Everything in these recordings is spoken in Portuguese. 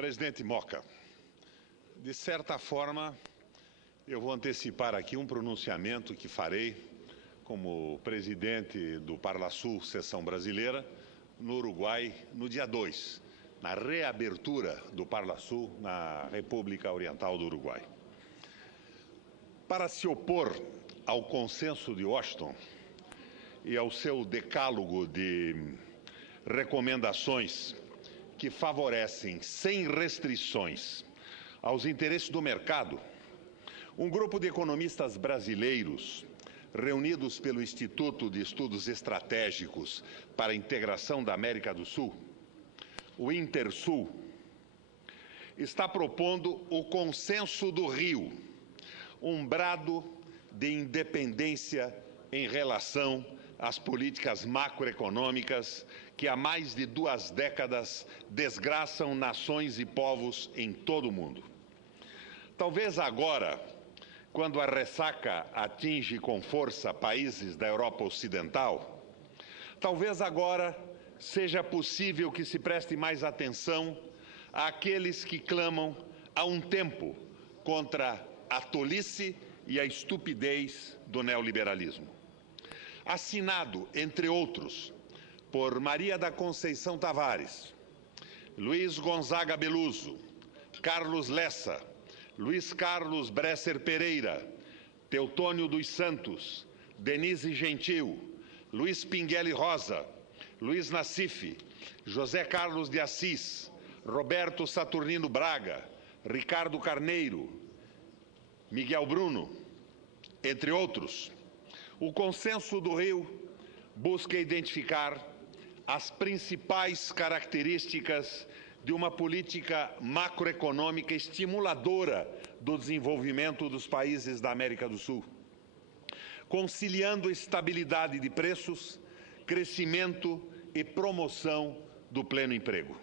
Presidente Moca, de certa forma, eu vou antecipar aqui um pronunciamento que farei como presidente do Parlasul Seção Brasileira no Uruguai no dia 2, na reabertura do Parlasul na República Oriental do Uruguai. Para se opor ao consenso de Washington e ao seu decálogo de recomendações que favorecem, sem restrições, aos interesses do mercado, um grupo de economistas brasileiros, reunidos pelo Instituto de Estudos Estratégicos para a Integração da América do Sul, o Intersul, está propondo o Consenso do Rio, um brado de independência em relação às políticas macroeconômicas que há mais de 2 décadas desgraçam nações e povos em todo o mundo. Talvez agora, quando a ressaca atinge com força países da Europa Ocidental, talvez agora seja possível que se preste mais atenção àqueles que clamam há um tempo contra a tolice e a estupidez do neoliberalismo. Assinado, entre outros, por Maria da Conceição Tavares, Luiz Gonzaga Beluso, Carlos Lessa, Luiz Carlos Bresser Pereira, Teutônio dos Santos, Denise Gentil, Luiz Pinguelli Rosa, Luiz Nassif, José Carlos de Assis, Roberto Saturnino Braga, Ricardo Carneiro, Miguel Bruno, entre outros. O Consenso do Rio busca identificar as principais características de uma política macroeconômica estimuladora do desenvolvimento dos países da América do Sul, conciliando estabilidade de preços, crescimento e promoção do pleno emprego.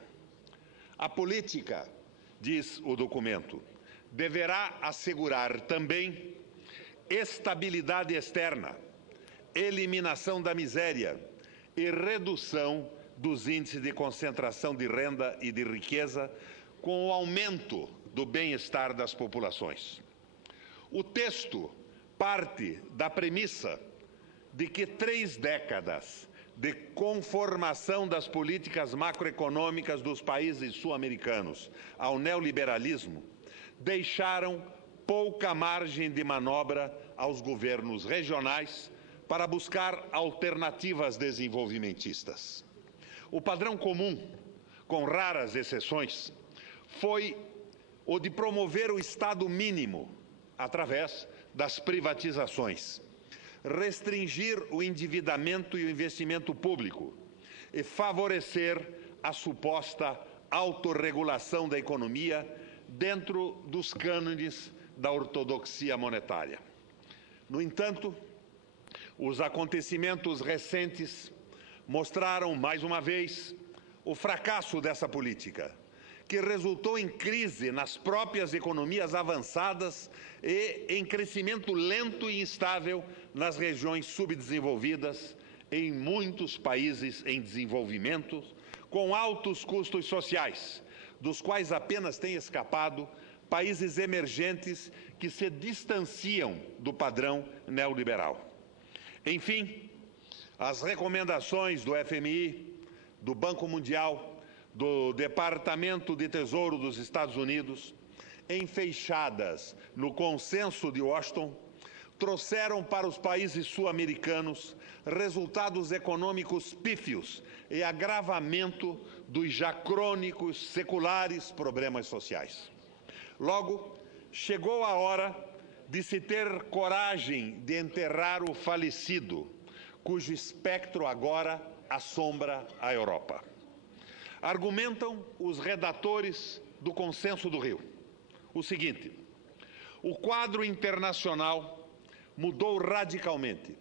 A política, diz o documento, deverá assegurar também estabilidade externa, eliminação da miséria e redução dos índices de concentração de renda e de riqueza com o aumento do bem-estar das populações. O texto parte da premissa de que 3 décadas de conformação das políticas macroeconômicas dos países sul-americanos ao neoliberalismo deixaram pouca margem de manobra aos governos regionais para buscar alternativas desenvolvimentistas. O padrão comum, com raras exceções, foi o de promover o Estado mínimo através das privatizações, restringir o endividamento e o investimento público e favorecer a suposta autorregulação da economia dentro dos cânones da ortodoxia monetária. No entanto, os acontecimentos recentes mostraram, mais uma vez, o fracasso dessa política, que resultou em crise nas próprias economias avançadas e em crescimento lento e instável nas regiões subdesenvolvidas, em muitos países em desenvolvimento, com altos custos sociais, dos quais apenas têm escapado países emergentes que se distanciam do padrão neoliberal. Enfim, as recomendações do FMI, do Banco Mundial, do Departamento de Tesouro dos Estados Unidos, enfeixadas no Consenso de Washington, trouxeram para os países sul-americanos resultados econômicos pífios e agravamento dos já crônicos, seculares problemas sociais. Logo, chegou a hora de se ter coragem de enterrar o falecido, cujo espectro agora assombra a Europa. Argumentam os redatores do Consenso do Rio o seguinte: o quadro internacional mudou radicalmente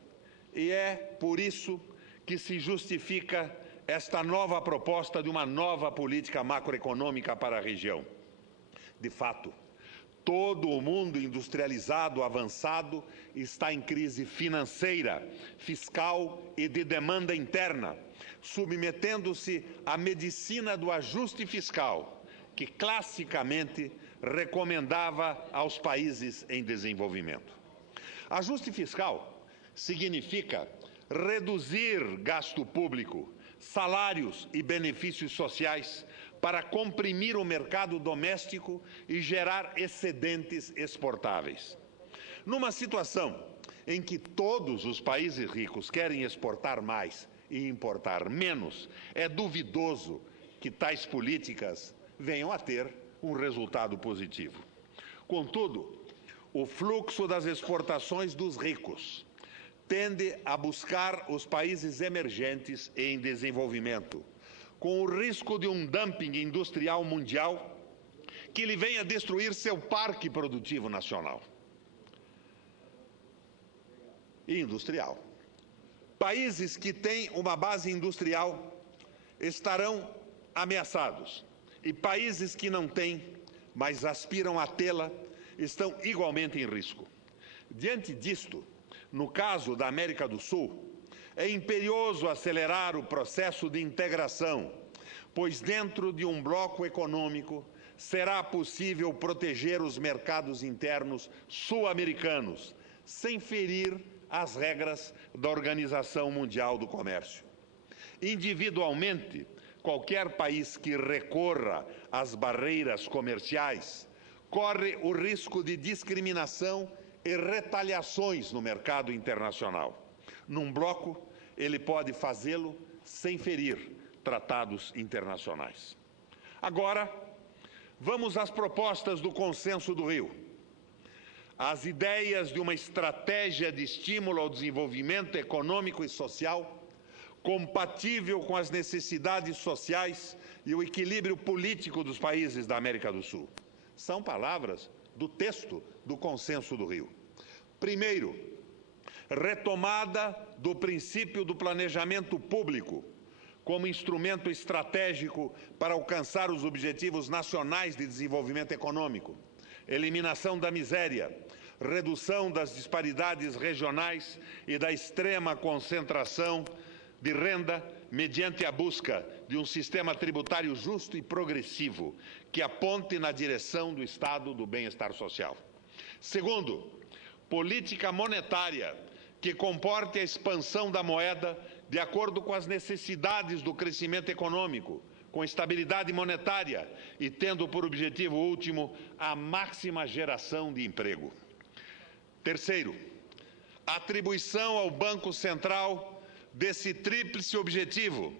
e é por isso que se justifica esta nova proposta de uma nova política macroeconômica para a região. De fato, todo o mundo industrializado avançado está em crise financeira, fiscal e de demanda interna, submetendo-se à medicina do ajuste fiscal que classicamente recomendava aos países em desenvolvimento. Ajuste fiscal significa reduzir gasto público, salários e benefícios sociais para comprimir o mercado doméstico e gerar excedentes exportáveis. Numa situação em que todos os países ricos querem exportar mais e importar menos, é duvidoso que tais políticas venham a ter um resultado positivo. Contudo, o fluxo das exportações dos ricos tende a buscar os países emergentes e em desenvolvimento, com o risco de um dumping industrial mundial que lhe venha destruir seu parque produtivo nacional e industrial. Países que têm uma base industrial estarão ameaçados e países que não têm, mas aspiram a tê-la, estão igualmente em risco. Diante disto, no caso da América do Sul, é imperioso acelerar o processo de integração, pois dentro de um bloco econômico será possível proteger os mercados internos sul-americanos, sem ferir as regras da Organização Mundial do Comércio. Individualmente, qualquer país que recorra às barreiras comerciais corre o risco de discriminação e retaliações no mercado internacional. Num bloco, ele pode fazê-lo sem ferir tratados internacionais. Agora, vamos às propostas do Consenso do Rio. As ideias de uma estratégia de estímulo ao desenvolvimento econômico e social compatível com as necessidades sociais e o equilíbrio político dos países da América do Sul. São palavras do texto do Consenso do Rio. Primeiro, retomada do princípio do planejamento público como instrumento estratégico para alcançar os objetivos nacionais de desenvolvimento econômico, eliminação da miséria, redução das disparidades regionais e da extrema concentração de renda mediante a busca de um sistema tributário justo e progressivo que aponte na direção do estado do bem-estar social. Segundo, política monetária que comporte a expansão da moeda de acordo com as necessidades do crescimento econômico, com estabilidade monetária e tendo por objetivo último a máxima geração de emprego. Terceiro, atribuição ao Banco Central desse tríplice objetivo,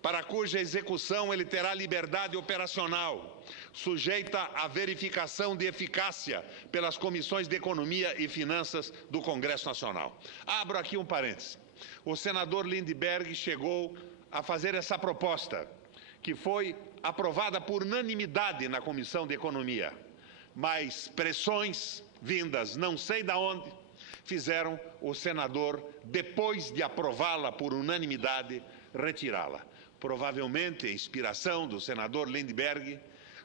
para cuja execução ele terá liberdade operacional, sujeita à verificação de eficácia pelas comissões de Economia e Finanças do Congresso Nacional. Abro aqui um parêntese. O senador Lindbergh chegou a fazer essa proposta, que foi aprovada por unanimidade na Comissão de Economia, mas pressões vindas não sei de onde fizeram o senador, depois de aprová-la por unanimidade, retirá-la. Provavelmente a inspiração do senador Lindbergh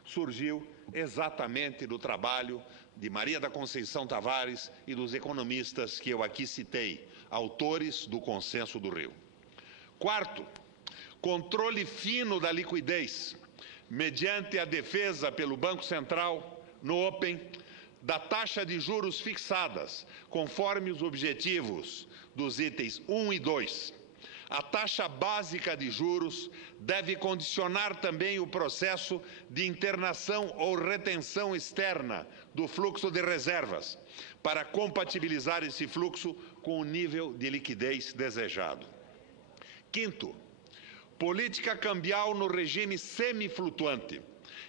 surgiu exatamente do trabalho de Maria da Conceição Tavares e dos economistas que eu aqui citei, autores do Consenso do Rio. Quarto, controle fino da liquidez, mediante a defesa pelo Banco Central, no Open, da taxa de juros fixadas, conforme os objetivos dos itens 1 e 2. A taxa básica de juros deve condicionar também o processo de internação ou retenção externa do fluxo de reservas, para compatibilizar esse fluxo com o nível de liquidez desejado. Quinto, política cambial no regime semiflutuante,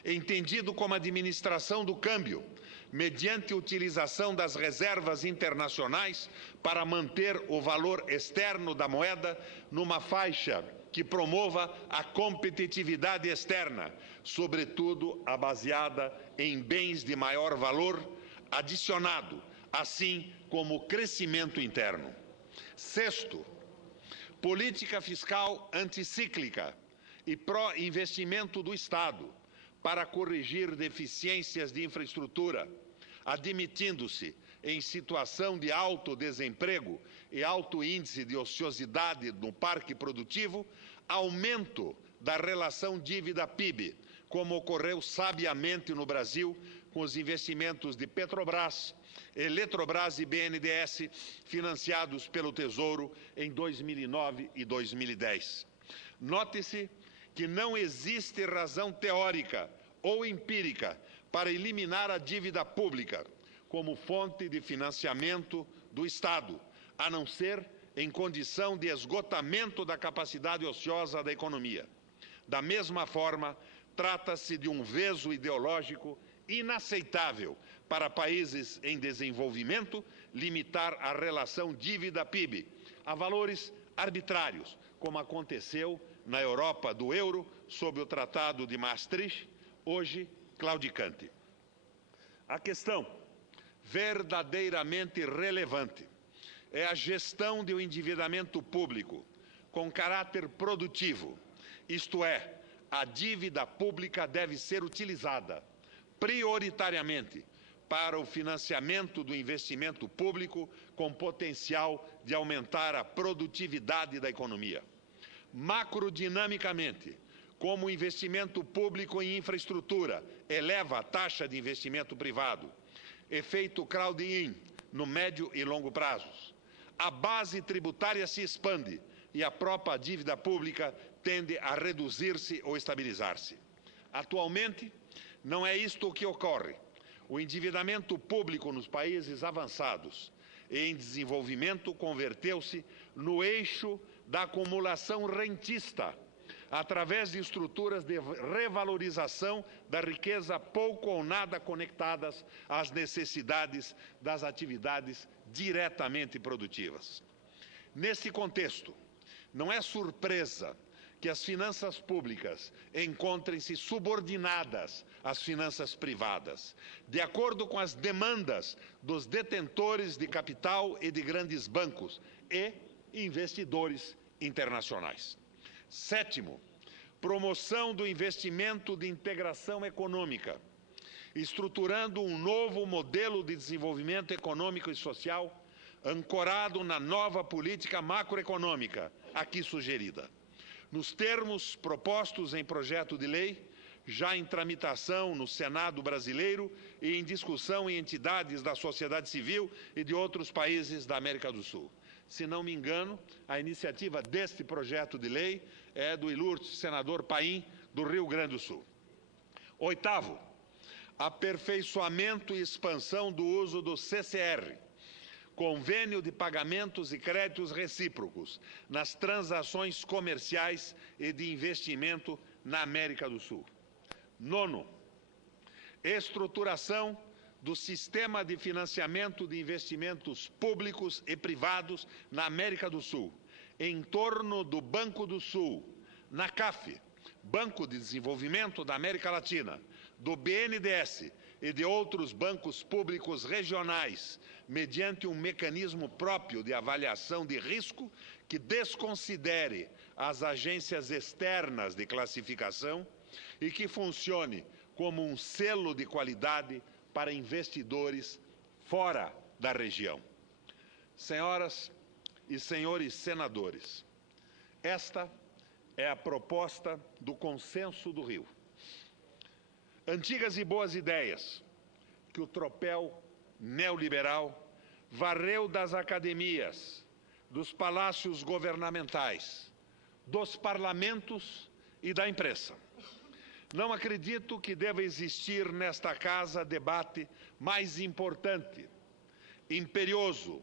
entendido como administração do câmbio, mediante utilização das reservas internacionais para manter o valor externo da moeda numa faixa que promova a competitividade externa, sobretudo a baseada em bens de maior valor adicionado, assim como o crescimento interno. Sexto, política fiscal anticíclica e pró-investimento do Estado para corrigir deficiências de infraestrutura, admitindo-se, em situação de alto desemprego e alto índice de ociosidade no parque produtivo, aumento da relação dívida-PIB, como ocorreu sabiamente no Brasil com os investimentos de Petrobras, Eletrobras e BNDES, financiados pelo Tesouro em 2009 e 2010. Note-se que não existe razão teórica ou empírica para eliminar a dívida pública como fonte de financiamento do Estado, a não ser em condição de esgotamento da capacidade ociosa da economia. Da mesma forma, trata-se de um veso ideológico inaceitável para países em desenvolvimento limitar a relação dívida-PIB a valores arbitrários, como aconteceu na Europa do euro sob o Tratado de Maastricht, hoje claudicante. A questão verdadeiramente relevante é a gestão do endividamento público com caráter produtivo, isto é, a dívida pública deve ser utilizada prioritariamente para o financiamento do investimento público com potencial de aumentar a produtividade da economia. Macrodinamicamente, como o investimento público em infraestrutura eleva a taxa de investimento privado, efeito crowding no médio e longo prazos, a base tributária se expande e a própria dívida pública tende a reduzir-se ou estabilizar-se. Atualmente, não é isto o que ocorre. O endividamento público nos países avançados e em desenvolvimento converteu-se no eixo da acumulação rentista, através de estruturas de revalorização da riqueza pouco ou nada conectadas às necessidades das atividades diretamente produtivas. Nesse contexto, não é surpresa que as finanças públicas encontrem-se subordinadas às finanças privadas, de acordo com as demandas dos detentores de capital e de grandes bancos e investidores internacionais. Sétimo, promoção do investimento de integração econômica, estruturando um novo modelo de desenvolvimento econômico e social ancorado na nova política macroeconômica aqui sugerida. Nos termos propostos em projeto de lei, já em tramitação no Senado brasileiro e em discussão em entidades da sociedade civil e de outros países da América do Sul. Se não me engano, a iniciativa deste projeto de lei é do ilustre senador Paim, do Rio Grande do Sul. Oitavo, aperfeiçoamento e expansão do uso do CCR, Convênio de Pagamentos e Créditos Recíprocos, nas transações comerciais e de investimento na América do Sul. Nono, estruturação do sistema de financiamento de investimentos públicos e privados na América do Sul, em torno do Banco do Sul, na CAF, Banco de Desenvolvimento da América Latina, do BNDES e de outros bancos públicos regionais, mediante um mecanismo próprio de avaliação de risco que desconsidere as agências externas de classificação e que funcione como um selo de qualidade para investidores fora da região. Senhoras e senhores senadores, esta é a proposta do Consenso do Rio. Antigas e boas ideias que o tropel neoliberal varreu das academias, dos palácios governamentais, dos parlamentos e da imprensa. Não acredito que deva existir nesta casa debate mais importante, imperioso,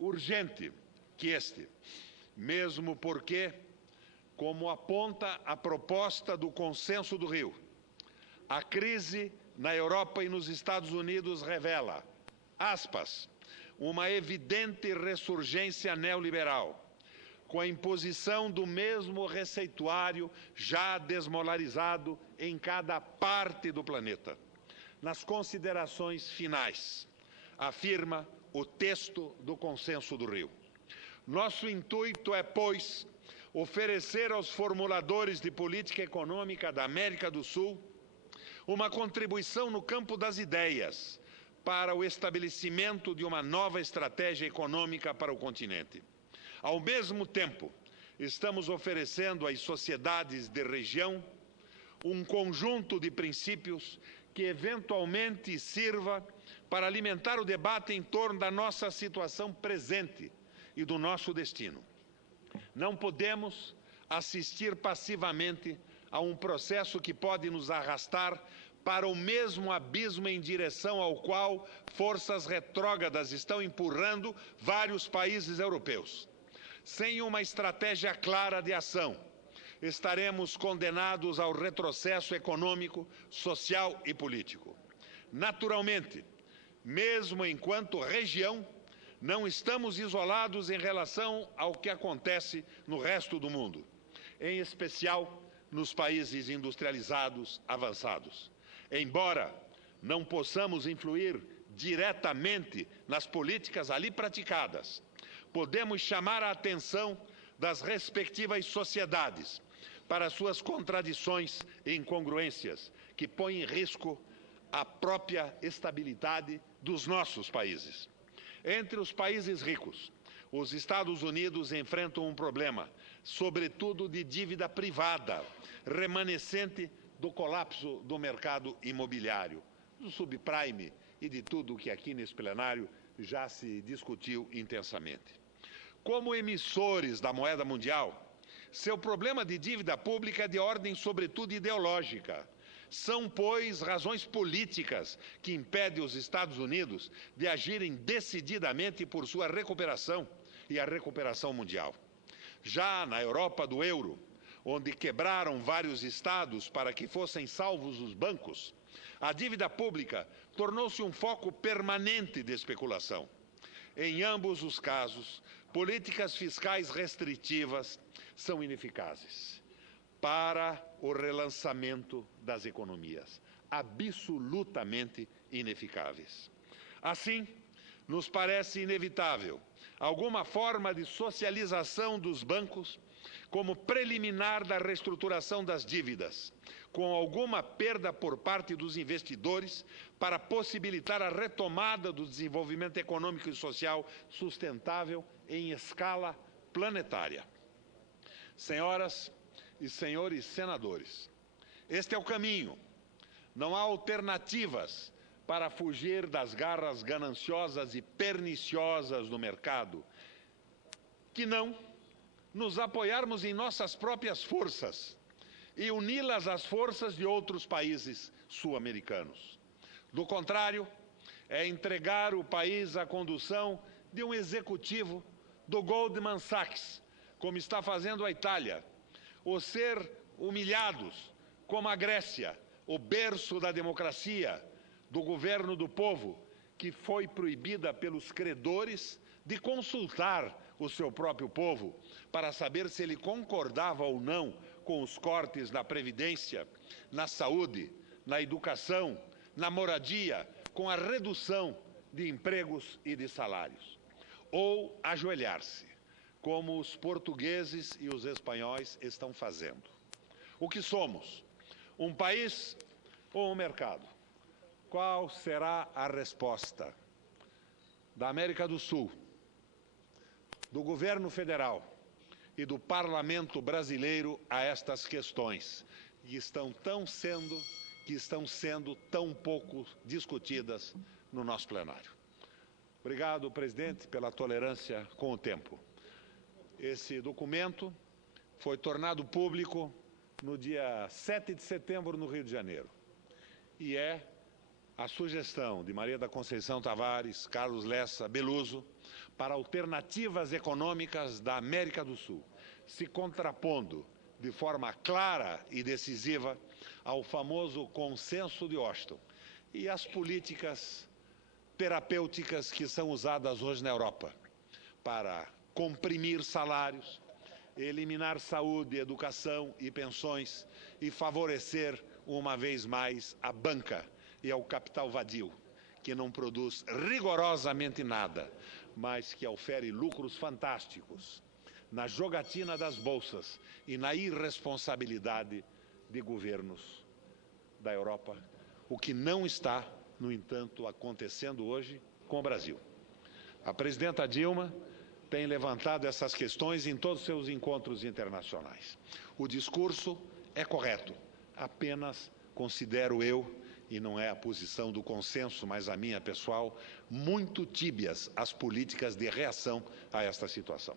urgente que este, mesmo porque, como aponta a proposta do Consenso do Rio, a crise na Europa e nos Estados Unidos revela, aspas, uma evidente ressurgência neoliberal, com a imposição do mesmo receituário já desmolarizado em cada parte do planeta. Nas considerações finais, afirma o texto do Consenso do Rio. Nosso intuito é, pois, oferecer aos formuladores de política econômica da América do Sul uma contribuição no campo das ideias para o estabelecimento de uma nova estratégia econômica para o continente. Ao mesmo tempo, estamos oferecendo às sociedades de região um conjunto de princípios que eventualmente sirva para alimentar o debate em torno da nossa situação presente e do nosso destino. Não podemos assistir passivamente a um processo que pode nos arrastar para o mesmo abismo em direção ao qual forças retrógradas estão empurrando vários países europeus. Sem uma estratégia clara de ação, estaremos condenados ao retrocesso econômico, social e político. Naturalmente, mesmo enquanto região, não estamos isolados em relação ao que acontece no resto do mundo, em especial nos países industrializados avançados. Embora não possamos influir diretamente nas políticas ali praticadas, podemos chamar a atenção das respectivas sociedades para suas contradições e incongruências, que põem em risco a própria estabilidade dos nossos países. Entre os países ricos, os Estados Unidos enfrentam um problema, sobretudo de dívida privada, remanescente do colapso do mercado imobiliário, do subprime e de tudo o que aqui nesse plenário já se discutiu intensamente. Como emissores da moeda mundial, seu problema de dívida pública é de ordem, sobretudo, ideológica. São, pois, razões políticas que impedem os Estados Unidos de agirem decididamente por sua recuperação e a recuperação mundial. Já na Europa do euro, onde quebraram vários estados para que fossem salvos os bancos, a dívida pública tornou-se um foco permanente de especulação. Em ambos os casos, políticas fiscais restritivas são ineficazes para o relançamento das economias, absolutamente ineficazes. Assim, nos parece inevitável alguma forma de socialização dos bancos como preliminar da reestruturação das dívidas, com alguma perda por parte dos investidores para possibilitar a retomada do desenvolvimento econômico e social sustentável em escala planetária. Senhoras e senhores senadores, este é o caminho. Não há alternativas para fugir das garras gananciosas e perniciosas do mercado, que não nos apoiarmos em nossas próprias forças e uni-las às forças de outros países sul-americanos. Do contrário, é entregar o país à condução de um executivo do Goldman Sachs, como está fazendo a Itália, ou ser humilhados, como a Grécia, o berço da democracia, do governo do povo, que foi proibida pelos credores de consultar o seu próprio povo para saber se ele concordava ou não com os cortes na Previdência, na saúde, na educação, na moradia, com a redução de empregos e de salários. Ou ajoelhar-se, como os portugueses e os espanhóis estão fazendo. O que somos? Um país ou um mercado? Qual será a resposta da América do Sul, do governo federal e do parlamento brasileiro a estas questões que estão sendo tão pouco discutidas no nosso plenário? Obrigado, presidente, pela tolerância com o tempo. Esse documento foi tornado público no dia 7 de setembro no Rio de Janeiro e é a sugestão de Maria da Conceição Tavares, Carlos Lessa, Beluso, para alternativas econômicas da América do Sul, se contrapondo de forma clara e decisiva ao famoso consenso de Washington e às políticas terapêuticas que são usadas hoje na Europa para comprimir salários, eliminar saúde, educação e pensões e favorecer uma vez mais a banca e ao capital vadio, que não produz rigorosamente nada, mas que ofere lucros fantásticos na jogatina das bolsas e na irresponsabilidade de governos da Europa, o que não está, no entanto, acontecendo hoje com o Brasil. A presidenta Dilma tem levantado essas questões em todos os seus encontros internacionais. O discurso é correto, apenas considero eu, e não é a posição do consenso, mas a minha pessoal, muito tíbias as políticas de reação a esta situação.